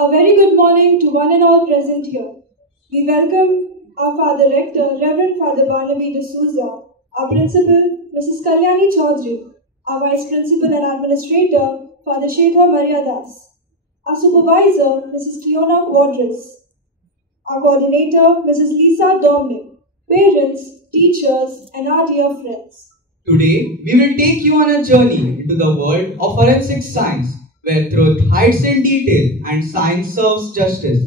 A very good morning to one and all present here. We welcome our Father Rector, Reverend Father Barnaby D'Souza, our Principal, Mrs. Kalyani Chaudhary, our Vice Principal and Administrator, Father Shekhar Maryadas, our Supervisor, Mrs. Cleona Quadras, our Coordinator, Mrs. Lisa Dominic, parents, teachers, and our dear friends. Today, we will take you on a journey into the world of forensic science, where truth hides in detail and science serves justice.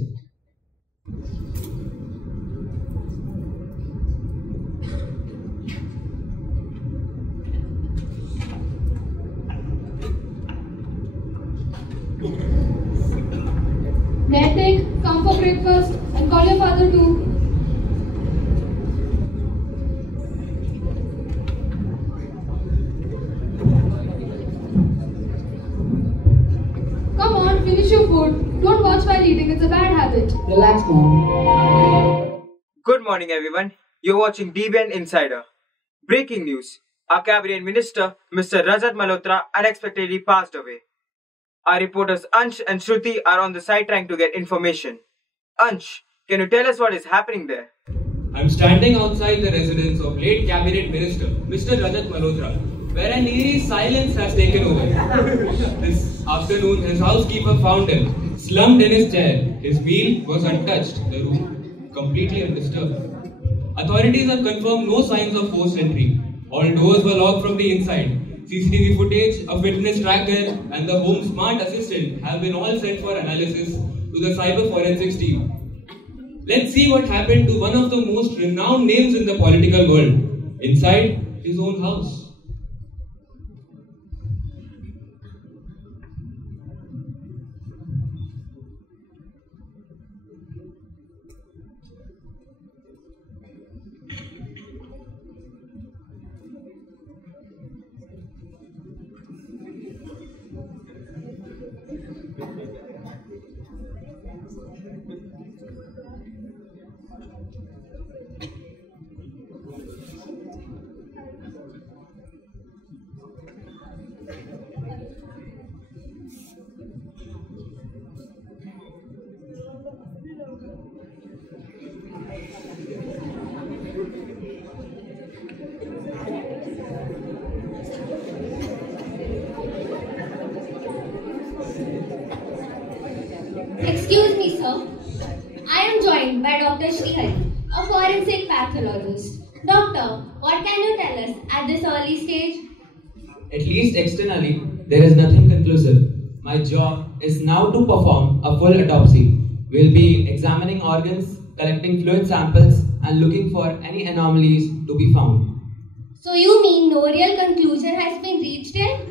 Naitik, come for breakfast and call your father too. Come on, finish your food. Don't watch while eating, it's a bad habit. Relax, Mom. Good morning, everyone. You're watching DBN Insider. Breaking news. Our cabinet minister, Mr. Rajat Malhotra, unexpectedly passed away. Our reporters Ansh and Shruti are on the site trying to get information. Ansh, can you tell us what is happening there? I'm standing outside the residence of late cabinet minister, Mr. Rajat Malhotra, where an eerie silence has taken over. This afternoon, his housekeeper found him, slumped in his chair. His meal was untouched, the room completely undisturbed. Authorities have confirmed no signs of forced entry. All doors were locked from the inside. CCTV footage, a fitness tracker, and the home smart assistant have been all sent for analysis to the cyber forensics team. Let's see what happened to one of the most renowned names in the political world, inside his own house. Excuse me, sir. I am joined by Dr. Srihari, a forensic pathologist. Doctor, what can you tell us at this early stage? At least externally, there is nothing conclusive. My job is now to perform a full autopsy. We'll be examining organs, collecting fluid samples, and looking for any anomalies to be found. So you mean no real conclusion has been reached yet?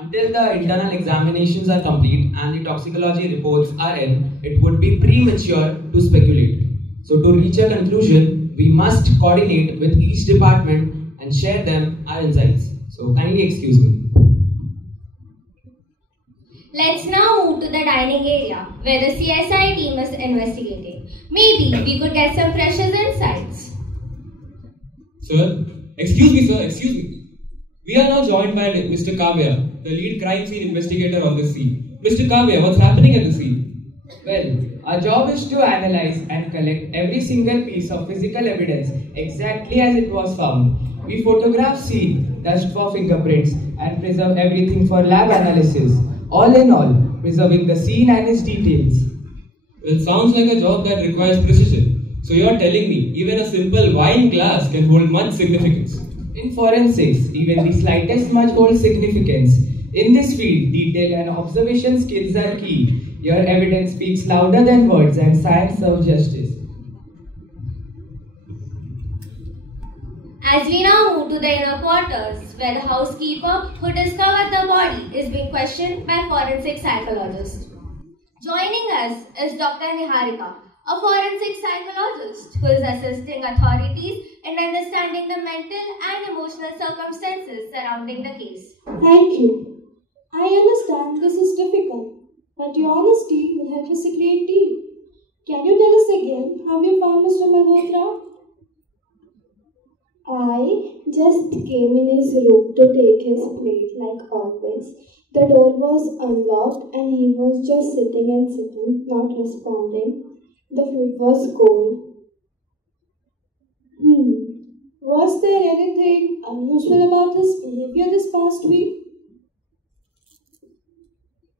Until the internal examinations are complete and the toxicology reports are in, it would be premature to speculate. So to reach a conclusion, we must coordinate with each department and share them our insights. So kindly excuse me. Let's now move to the dining area where the CSI team is investigating. Maybe we could get some precious insights. Sir, excuse me. We are now joined by Mr. Kavya, the lead crime scene investigator on the scene. Mr. Kavya, what's happening at the scene? Well, our job is to analyze and collect every single piece of physical evidence exactly as it was found. We photograph scene, test for fingerprints, and preserve everything for lab analysis. All in all, preserving the scene and its details. Well, sounds like a job that requires precision. So you're telling me even a simple wine glass can hold much significance? In forensics, even the slightest smudge holds significance. In this field, detail and observation skills are key. Your evidence speaks louder than words and science serves justice. As we now move to the inner quarters, where the housekeeper who discovered the body is being questioned by forensic psychologist. Joining us is Dr. Niharika, a forensic psychologist who is assisting authorities in understanding the mental and emotional circumstances surrounding the case. Thank you. I understand this is difficult, but your honesty will help us a great deal. Can you tell us again how you found Mr. Malhotra? I just came in his room to take his plate like always. The door was unlocked and he was just sitting and sitting, not responding. The food was cold. Was there anything unusual about his behavior this past week?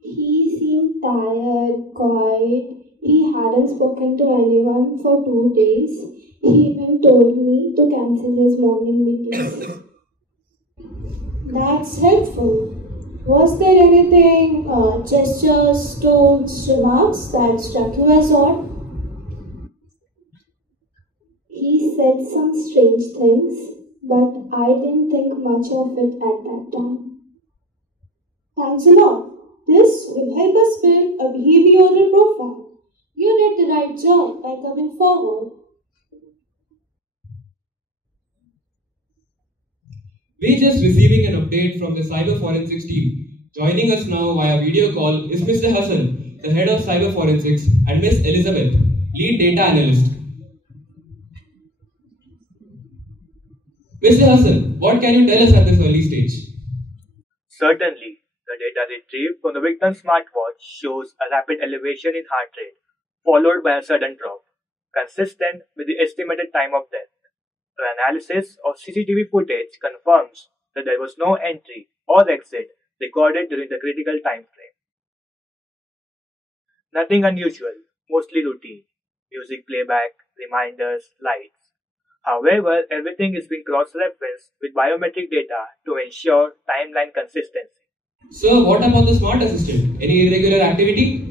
He seemed tired, quiet. He hadn't spoken to anyone for 2 days. He even told me to cancel his morning meetings. That's helpful. Was there anything, gestures, tones, remarks that struck you as odd? He said some strange things, but I didn't think much of it at that time. Thanks a lot. This will help us build a behavioral profile. You did the right job by coming forward. We're just receiving an update from the cyber forensics team. Joining us now via video call is Mr. Hassan, the head of cyber forensics, and Ms. Elizabeth, lead data analyst. Mr. Hassan, what can you tell us at this early stage? Certainly, the data retrieved from the victim's smartwatch shows a rapid elevation in heart rate, followed by a sudden drop, consistent with the estimated time of death. The analysis of CCTV footage confirms that there was no entry or exit recorded during the critical time frame. Nothing unusual, mostly routine. Music playback, reminders, lights. However, everything is being cross-referenced with biometric data to ensure timeline consistency. Sir, what about the smart assistant? Any irregular activity?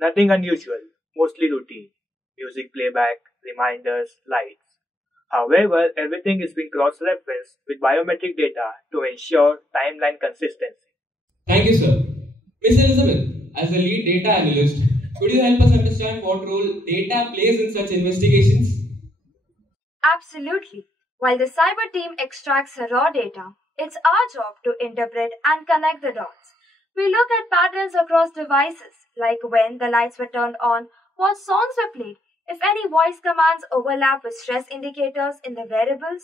Nothing unusual, mostly routine. Music playback, reminders, lights. However, everything is being cross-referenced with biometric data to ensure timeline consistency. Thank you, sir. Ms. Elizabeth, as a lead data analyst, could you help us understand what role data plays in such investigations? Absolutely. While the cyber team extracts the raw data, it's our job to interpret and connect the dots. We look at patterns across devices, like when the lights were turned on, what songs were played, if any voice commands overlap with stress indicators in the variables.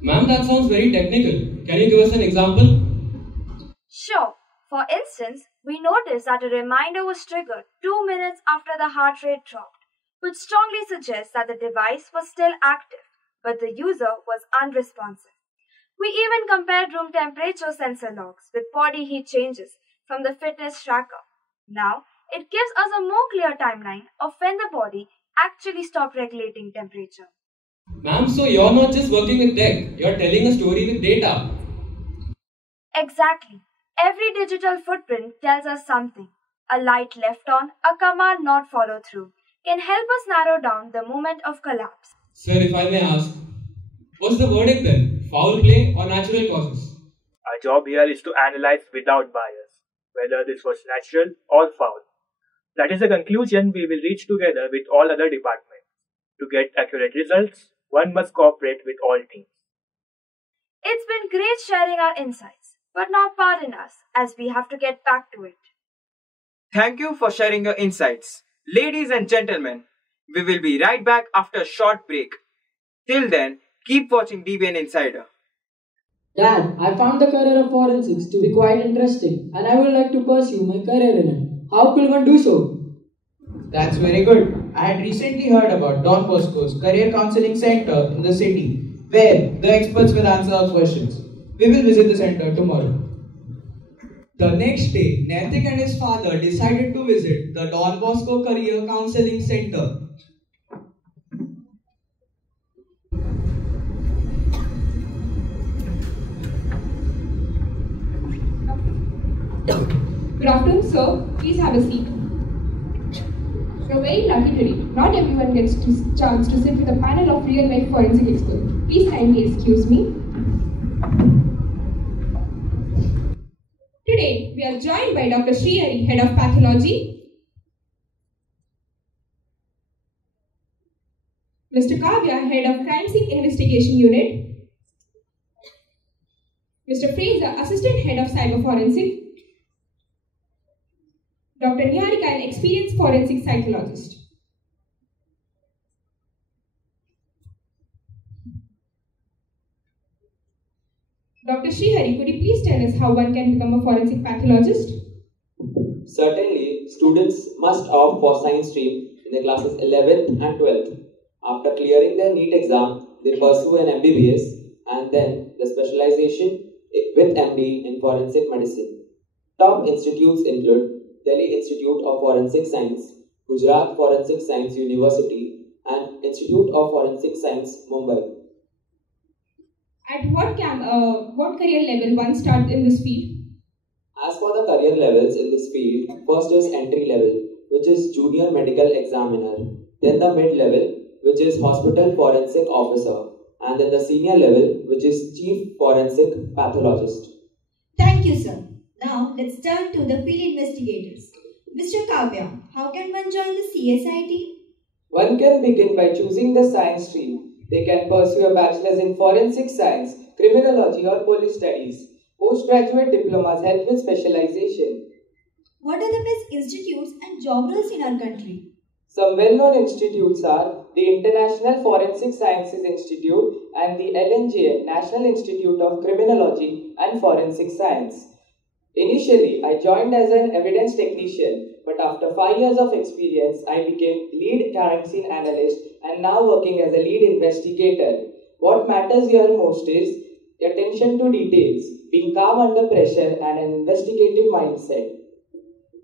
Ma'am, that sounds very technical. Can you give us an example? Sure. For instance, we noticed that a reminder was triggered 2 minutes after the heart rate dropped, which strongly suggests that the device was still active, but the user was unresponsive. We even compared room temperature sensor logs with body heat changes from the fitness tracker. Now, it gives us a more clear timeline of when the body actually stopped regulating temperature. Ma'am, so you're not just working with tech, you're telling a story with data. Exactly. Every digital footprint tells us something. A light left on, a command not followed through, can help us narrow down the moment of collapse. Sir, if I may ask, what's the verdict then? Foul play or natural causes? Our job here is to analyze without bias, whether this was natural or foul. That is the conclusion we will reach together with all other departments. To get accurate results, one must cooperate with all teams. It's been great sharing our insights, but now pardon us as we have to get back to it. Thank you for sharing your insights. Ladies and gentlemen, we will be right back after a short break. Till then, keep watching DBN Insider. Dad, I found the career of forensics to be quite interesting and I would like to pursue my career in it. How could one do so? That's very good. I had recently heard about Don Bosco's Career Counseling Center in the city, where the experts will answer our questions. We will visit the center tomorrow. The next day, Nathik and his father decided to visit the Don Bosco Career Counseling Center. Good afternoon, sir. Please have a seat. You're very lucky today. Not everyone gets a chance to sit with a panel of real-life forensic experts. Please kindly excuse me. Today, we are joined by Dr. Srihari, Head of Pathology, Mr. Kavya, Head of Crime Scene Investigation Unit, Mr. Fraser, Assistant Head of Cyber Forensic, Dr. Niharika, an experienced forensic psychologist. Dr. Srihari, could you please tell us how one can become a forensic pathologist? Certainly, students must opt for science stream in the classes 11th and 12th. After clearing their NEET exam, they pursue an MBBS and then the specialization with MD in forensic medicine. Top institutes include Delhi Institute of Forensic Science, Gujarat Forensic Science University, and Institute of Forensic Science, Mumbai. At what career level one starts in this field? As for the career levels in this field, first is entry level, which is junior medical examiner, then the mid level, which is hospital forensic officer, and then the senior level, which is chief forensic pathologist. Thank you, sir. Now let's turn to the field investigators. Mr. Kavya, how can one join the CSIT? One can begin by choosing the science stream. They can pursue a bachelor's in forensic science, criminology, or police studies. Postgraduate diplomas help with specialization. What are the best institutes and job roles in our country? Some well-known institutes are the International Forensic Sciences Institute and the LNJN, National Institute of Criminology and Forensic Science. Initially, I joined as an evidence technician, but after 5 years of experience, I became lead crime scene analyst and now working as a lead investigator. What matters here most is attention to details, being calm under pressure, and an investigative mindset.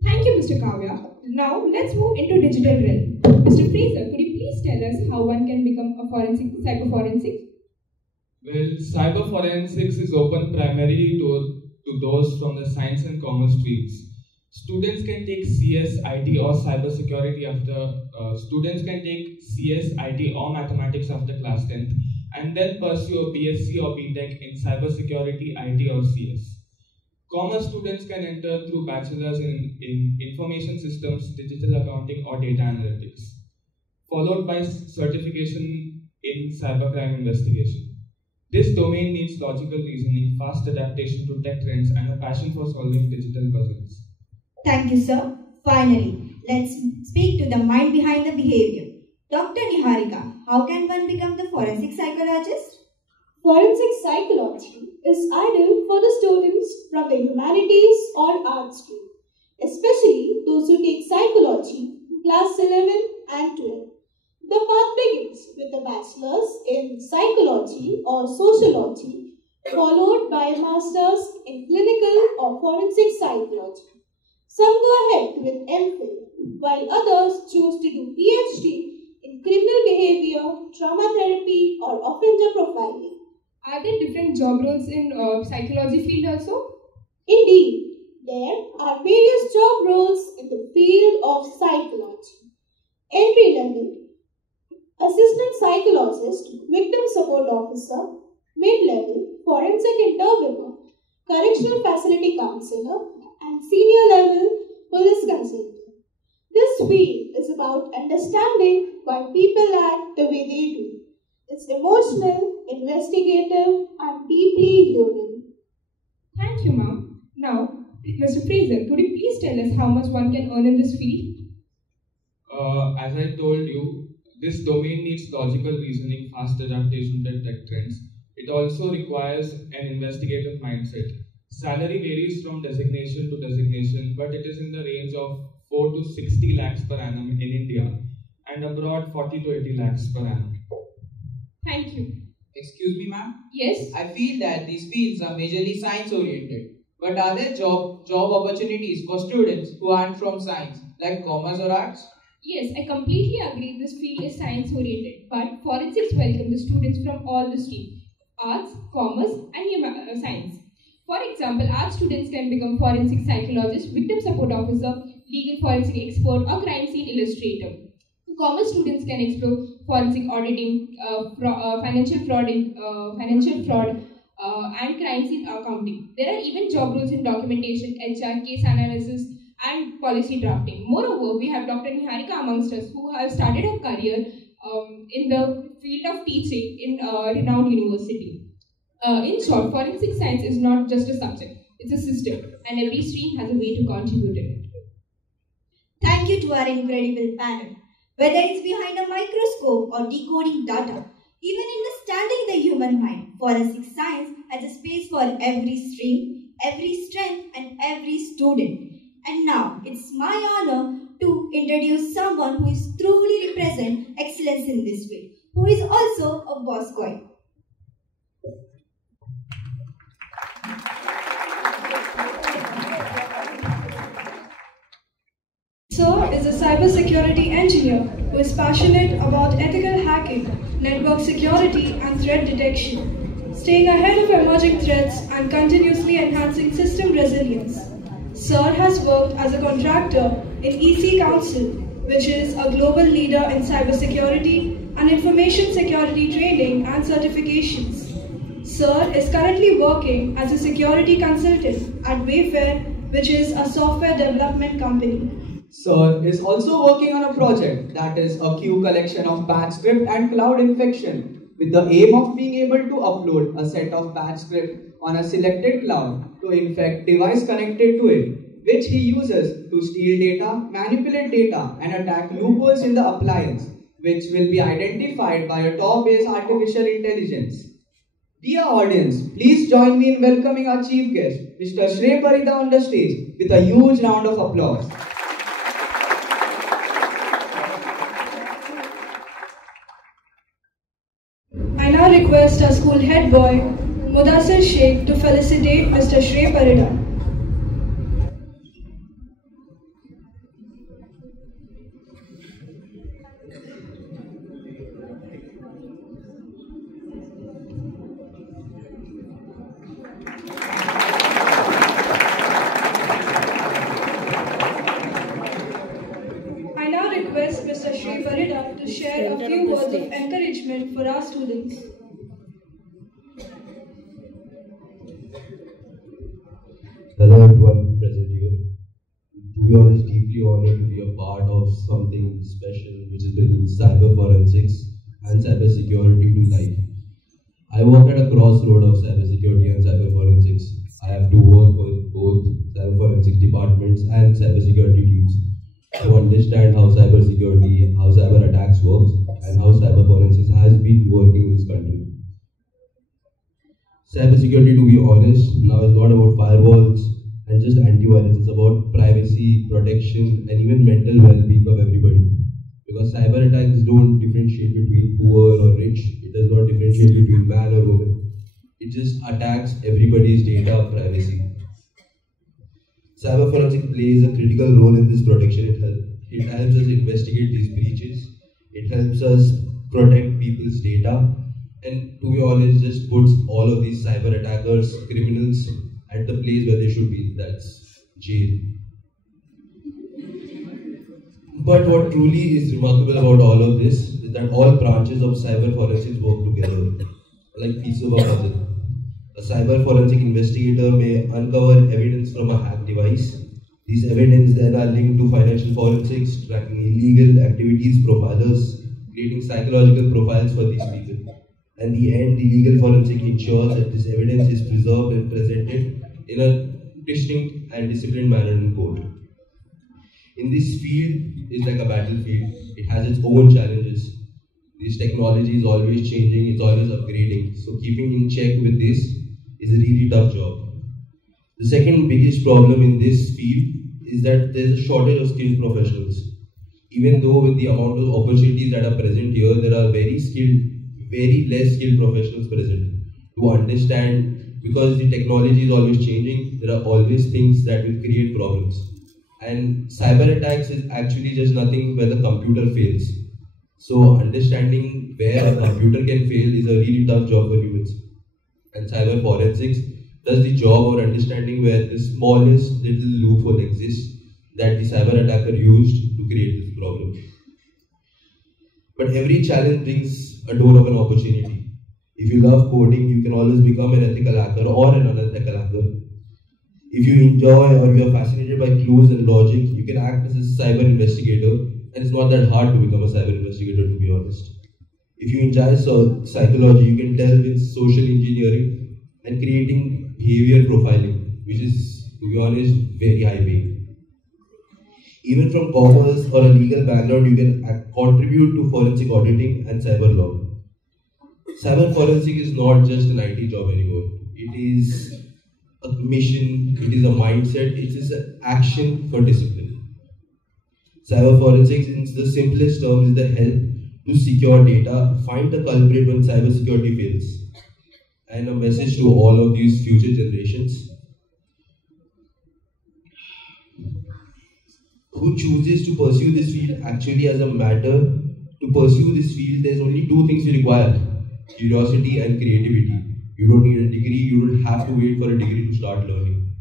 Thank you, Mr. Kavya. Now, let's move into digital realm. Mr. Fraser, could you please tell us how one can become a cyberforensic? Well, cyber forensics is open primarily to those from the science and commerce streams. Students can take CS, IT or cyber security students can take CS, IT or mathematics after class 10th and then pursue a BSc or BTech in cyber security, IT or CS. Commerce students can enter through bachelor's in information systems, digital accounting or data analytics, followed by certification in cybercrime investigation. This domain needs logical reasoning, fast adaptation to tech trends, and a passion for solving digital puzzles. Thank you, sir. Finally, let's speak to the mind behind the behavior. Dr. Niharika, how can one become the forensic psychologist? Forensic psychology is ideal for the students from the humanities or arts stream, especially those who take psychology in class 11 and 12. The path begins with a bachelor's in psychology or sociology, followed by a master's in clinical or forensic psychology. Some go ahead with MPhil, while others choose to do PhD in criminal behavior, trauma therapy, or offender profiling. Are there different job roles in psychology field also? Indeed, there are various job roles in the field of psychology. Entry level: assistant psychologist, victim support officer; mid-level, forensic interviewer, correctional facility counselor, and senior level, police consultant. This field is about understanding why people act the way they do. It's emotional, investigative, and deeply human. Thank you, ma'am. Now, Mr. Fraser, could you please tell us how much one can earn in this field? As I told you, this domain needs logical reasoning, fast adaptation to tech trends. It also requires an investigative mindset. Salary varies from designation to designation, but it is in the range of 4 to 60 lakhs per annum in India and abroad 40 to 80 lakhs per annum. Thank you. Excuse me, ma'am? Yes? I feel that these fields are majorly science-oriented. But are there job opportunities for students who aren't from science, like commerce or arts? Yes, I completely agree this field is science-oriented, but forensics welcome the students from all the streams, arts, commerce, and science. For example, art students can become forensic psychologist, victim support officer, legal forensic expert, or crime scene illustrator. Commerce students can explore forensic auditing, financial fraud, and crime scene accounting. There are even job roles in documentation, HR, case analysis, and policy drafting. Moreover, we have Dr. Niharika amongst us who have started a career in the field of teaching in a renowned university. In short, forensic science is not just a subject, it's a system, and every stream has a way to contribute in it. Thank you to our incredible panel. Whether it's behind a microscope or decoding data, Even understanding the human mind, forensic science has a space for every stream, every strength, and every student. And now it's my honor to introduce someone who is truly represent excellence in this field, who is also a boss boy. Sir is a cybersecurity engineer who is passionate about ethical hacking, network security, and threat detection, staying ahead of emerging threats and continuously enhancing system resilience. Sir has worked as a contractor in EC Council, which is a global leader in cybersecurity and information security training and certifications. Sir is currently working as a security consultant at Wayfair, which is a software development company. Sir is also working on a project that is a queue collection of batch script and cloud infection with the aim of being able to upload a set of batch script on a selected cloud to infect device connected to it, which he uses to steal data, manipulate data, and attack loopholes in the appliance, which will be identified by a Tor-based artificial intelligence. Dear audience, please join me in welcoming our chief guest, Mr. Shrey Parida, on the stage with a huge round of applause. I now request our school head boy, Mudassir Sheikh, to felicitate Mr. Shrey Parida. I now request Mr. Shrey Parida to share a few words of encouragement for our students. Hello everyone present here. To be honest, deeply honored to be a part of something special which is bringing cyber forensics and cyber security to life. I work at a crossroad of cyber security and cyber forensics. I have to work with both cyber forensics departments and cyber security teams to understand how cyber security, how cyber attacks works, and how cyber forensics has been working in this country. Cybersecurity, to be honest, now is not about firewalls and just antivirus. It's about privacy, protection, and even mental well-being of everybody. Because cyber attacks don't differentiate between poor or rich. It does not differentiate between man or woman. It just attacks everybody's data privacy. Cyber forensics plays a critical role in this protection. It helps us investigate these breaches. It helps us protect people's data. And to be honest, just puts all of these cyber attackers, criminals at the place where they should be, that's jail. But what truly is remarkable about all of this is that all branches of cyber forensics work together, like pieces of a puzzle. A cyber forensic investigator may uncover evidence from a hacked device. These evidence then are linked to financial forensics, tracking illegal activities, profilers, creating psychological profiles for these people. And the end, the legal forensic ensures that this evidence is preserved and presented in a distinct and disciplined manner in court. In this field, it's like a battlefield. It has its own challenges. This technology is always changing, it's always upgrading. So keeping in check with this is a really tough job. The second biggest problem in this field is that there's a shortage of skilled professionals. Even though with the amount of opportunities that are present here, there are very less skilled professionals present to understand, because the technology is always changing, there are always things that will create problems. And cyber attacks is actually just nothing where the computer fails. So understanding where a computer can fail is a really tough job for humans. And cyber forensics does the job of understanding where the smallest little loophole exists that the cyber attacker used to create this problem. But every challenge brings a door of an opportunity. If you love coding, you can always become an ethical hacker or an unethical hacker. If you enjoy or you are fascinated by clues and logic, you can act as a cyber investigator, and it's not that hard to become a cyber investigator, to be honest. If you enjoy psychology, you can delve in social engineering and creating behavior profiling, which is, to be honest, very high paying. Even from commerce or a legal background, you can contribute to forensic auditing and cyber law. Cyber forensic is not just an IT job anymore. It is a mission, it is a mindset, it is an action for discipline. Cyber forensics, in the simplest terms, is the help to secure data, find the culprit when cybersecurity fails. And a message to all of these future generations who chooses to pursue this field. Actually, as a matter to pursue this field, there's only two things you require: curiosity and creativity. You don't need a degree, you don't have to wait for a degree to start learning.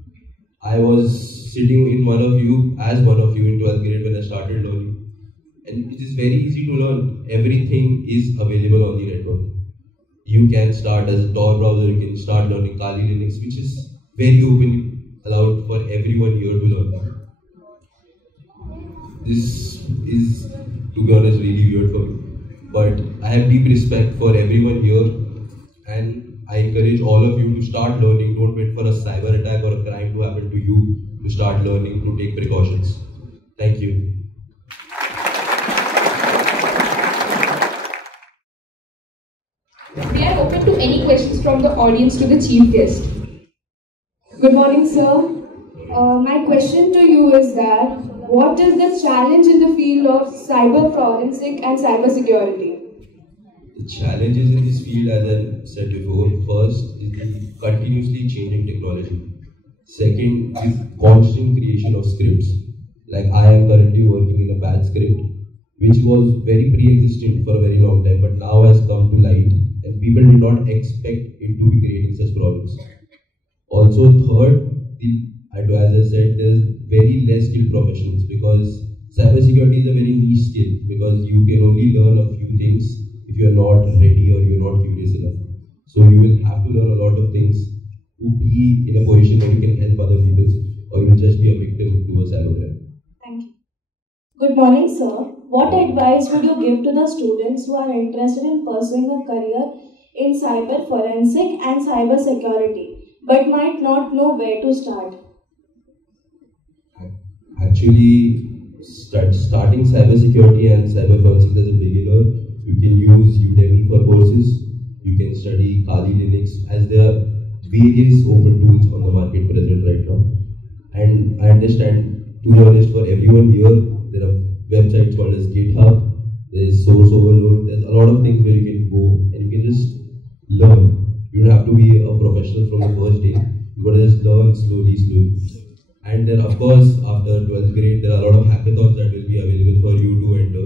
I was sitting in one of you in 12th grade when I started learning. And it is very easy to learn. Everything is available on the network. You can start as a Tor browser, you can start learning Kali Linux, which is very open, allowed for everyone here to learn. This is, to be honest, really weird for me. But I have deep respect for everyone here, and I encourage all of you to start learning. Don't wait for a cyber attack or a crime to happen to you to start learning, to take precautions. Thank you. We are open to any questions from the audience to the chief guest. Good morning, sir. My question to you is that what is the challenge in the field of cyber forensic and cyber security? The challenges in this field, as I said before, first is the continuously changing technology. Second is constant creation of scripts. Like I am currently working in a batch script, which was very pre-existent for a very long time, but now has come to light, and people did not expect it to be creating such problems. Also, third, as I said, there's very less skilled professionals, because cybersecurity is a very niche skill, because you can only learn a few things if you're not ready or you're not curious enough. So you will have to learn a lot of things to be in a position where you can help other people, or you will just be a victim to a cybercrime. Thank you. Good morning, sir. What advice would you give to the students who are interested in pursuing a career in cyber forensic and cyber security, but might not know where to start? Actually, starting cybersecurity and cyber forensics as a beginner, you can use Udemy for courses. You can study Kali Linux, as there are various open tools on the market present right now. And I understand, to be honest, for everyone here, there are websites called as GitHub, there's Source Overload, there's a lot of things where you can go and you can just learn. You don't have to be a professional from the first day. You gotta just learn slowly. And then, of course, after 12th grade, there are a lot of hackathons that will be available for you to enter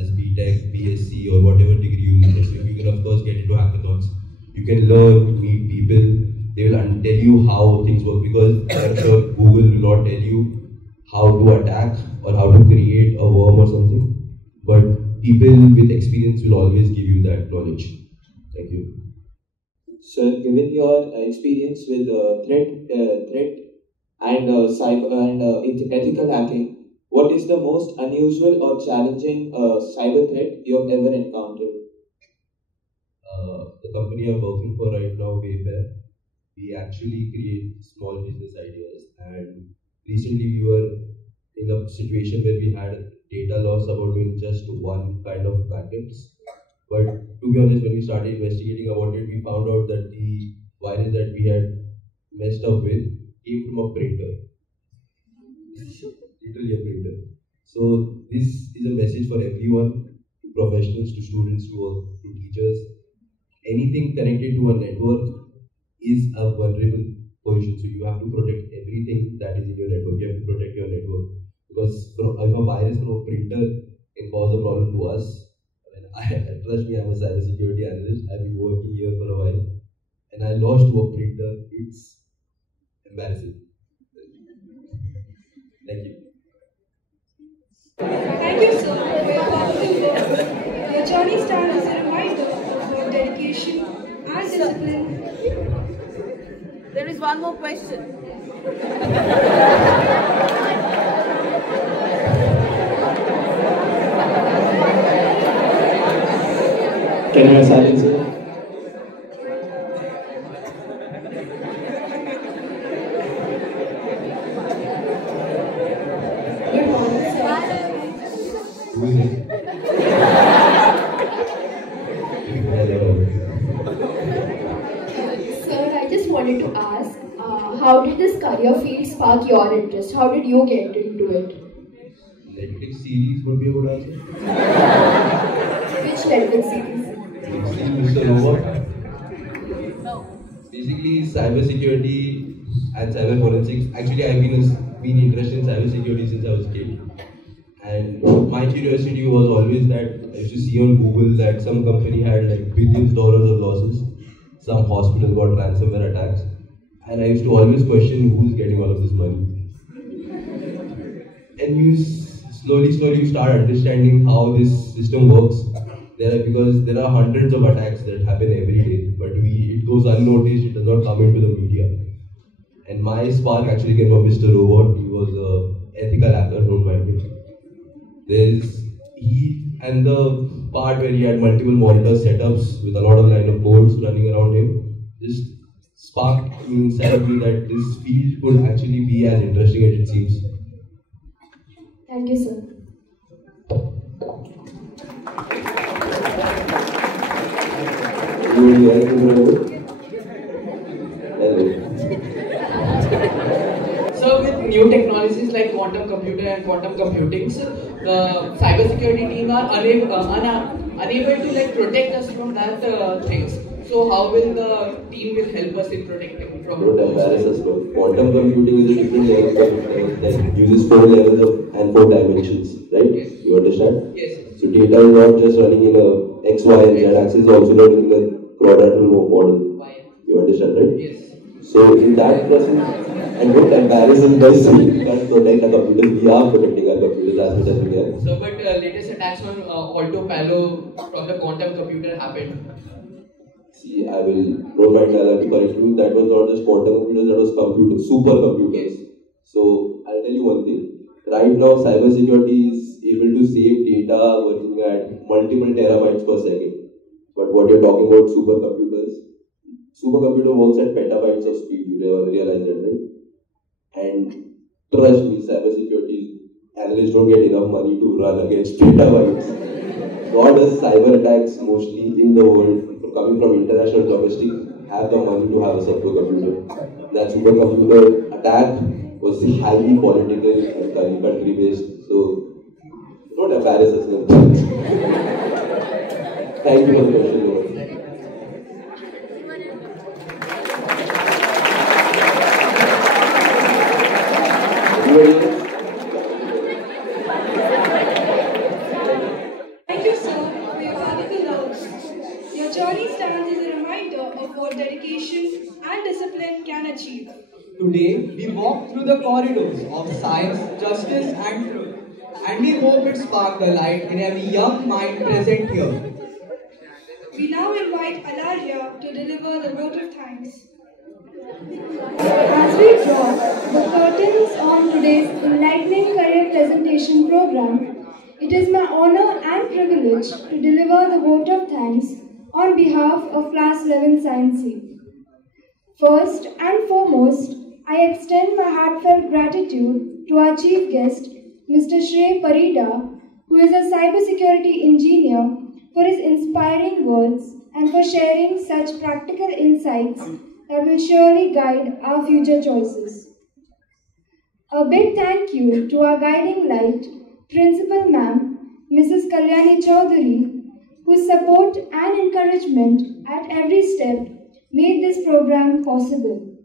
as BTech, BSc, or whatever degree you pursue. You can, of course, get into hackathons. You can learn, meet people. They will tell you how things work, because I'm sure Google will not tell you how to attack or how to create a worm or something. But people with experience will always give you that knowledge. Thank you. Sir, given your experience with threat and cyber and ethical hacking, what is the most unusual or challenging cyber threat you have ever encountered? The company I'm working for right now, Wayfair, we actually create small business ideas, and recently we were in a situation where we had data loss about doing just one kind of packets. But to be honest, when we started investigating about it, we found out that the virus that we had messed up with came from a printer. Literally a printer. So this is a message for everyone, to professionals, to students, to teachers. Anything connected to a network is a vulnerable position. So you have to protect everything that is in your network. You have to protect your network. Because if a virus from a printer can cause a problem to us, trust me, I'm a cybersecurity analyst. I've been working here for a while, and I lost to a printer. It's embarrassing. Thank you. Thank you, sir, for your positive words. Your journey stands as a reminder of your dedication and discipline. There is one more question. Can you silence it? Good morning, sir. Who is it? career field spark your interest? How did you get into it? Netflix series would be a good answer. Which Netflix series? Mr. Robot. Basically, cybersecurity and cyber forensics. Actually, I've been interested in cybersecurity since I was a kid. And my curiosity was always that I used to see on Google that some company had like billions of dollars of losses. Some hospital got ransomware attacks. And I used to always question who is getting all of this money. And you slowly start understanding how this system works. Because there are hundreds of attacks that happen every day, but it goes unnoticed, it does not come into the media. And my spark actually came from Mr. Robot. He was an ethical hacker, don't mind it. And the part where he had multiple monitor setups with a lot of line of codes running around him, just sparked inside of me that this field could actually be as interesting as it seems. Thank you, sir. So with new technologies like quantum computer and quantum computing, so the cybersecurity team are unable to protect us from that things. So how will the team help us in protecting from? Don't embarrass us, bro. Quantum computing is a different level of computing that uses 4 levels and 4 dimensions, right? Yes. You understand? Yes. So data is not just running in a X, Y, and Z axis; it's also running in a quadrilateral model. You understand, right? Yes. So in that process, and don't embarrass us by saying we can't protect our computers. We are protecting our computers as much as we can. So, but latest attacks on Alto Palo from the quantum computer happened. See, I will don't mind I'll have to correct you. That was not just quantum computers, that was computers, supercomputers. So I'll tell you one thing. Right now, cybersecurity is able to save data working at multiple terabytes per second. But what you're talking about supercomputer works at petabytes of speed. You never realize that, right? And trust me, cybersecurity analysts don't get enough money to run against petabytes. God does cyber attacks mostly in the world, coming from international domestic, have the money to have a supercomputer. That supercomputer attack was highly political and country based. So don't embarrass us. Thank you for the question. Thank you, sir, for your valuable notes. Your journey stands as a reminder of what dedication and discipline can achieve. Today, we walk through the corridors of science, justice, and truth, and we hope it sparked a light in every young mind present here. We now invite Alaria to deliver the vote of thanks. As we draw the curtains on today's enlightening career presentation program, it is my honor and privilege to deliver the vote of thanks on behalf of Class 11 Science C. First and foremost, I extend my heartfelt gratitude to our chief guest, Mr. Shrey Parida, who is a cybersecurity engineer, for his inspiring words and for sharing such practical insights that will surely guide our future choices. A big thank you to our guiding light, Principal Ma'am, Mrs. Kalyani Chaudhary, whose support and encouragement at every step made this program possible.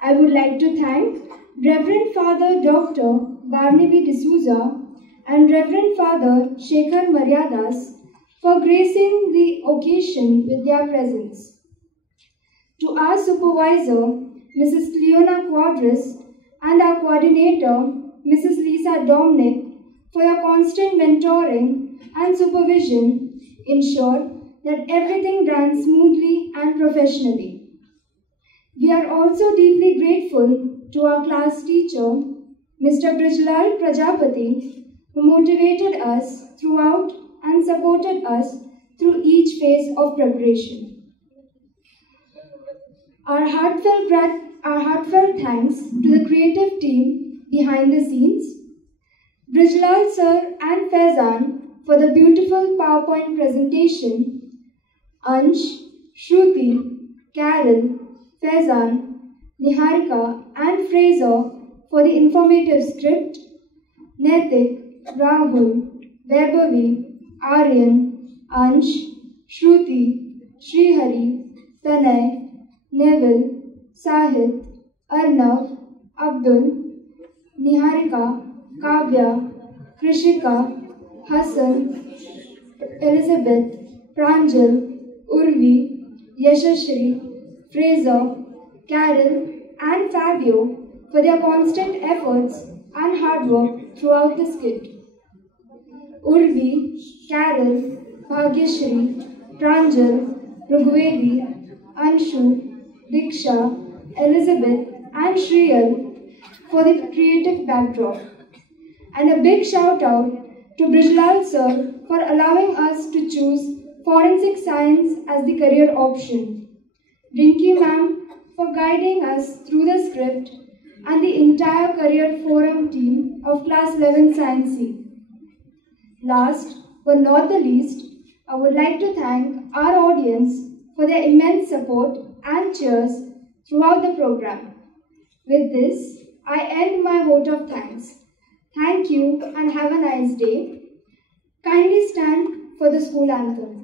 I would like to thank Reverend Father Dr. Barnaby D'Souza and Reverend Father Shekhar Maryadas for gracing the occasion with their presence. To our supervisor, Mrs. Cleona Quadras, and our coordinator, Mrs. Lisa Dominic, for your constant mentoring and supervision ensured that everything ran smoothly and professionally. We are also deeply grateful to our class teacher, Mr. Brijlal Prajapati, who motivated us throughout and supported us through each phase of preparation. Our heartfelt thanks to the creative team behind the scenes, Brijlal sir and Faizan for the beautiful PowerPoint presentation, Ansh, Shruti, Carol, Faizan, Niharika and Fraser for the informative script, Naitik, Rahul, Vaibhavi, Aryan, Ansh, Shruti, Srihari, Tanay, Neville, Sahit, Arnav, Abdul, Niharika, Kavya, Krishika, Hassan, Elizabeth, Pranjal, Urvi, Yashashri, Fraser, Carol, and Fabio for their constant efforts and hard work throughout the skit. Urvi, Carol, Bhagyashri, Pranjal, Rugvedi, Anshu, Diksha, Elizabeth, and Shriyal for the creative backdrop. And a big shout out to Brijlal sir for allowing us to choose forensic science as the career option. Rinki ma'am for guiding us through the script and the entire career forum team of class 11 Science C. Last but not the least, I would like to thank our audience for their immense support and cheers throughout the program. With this, I end my vote of thanks. Thank you and have a nice day. Kindly stand for the school anthem.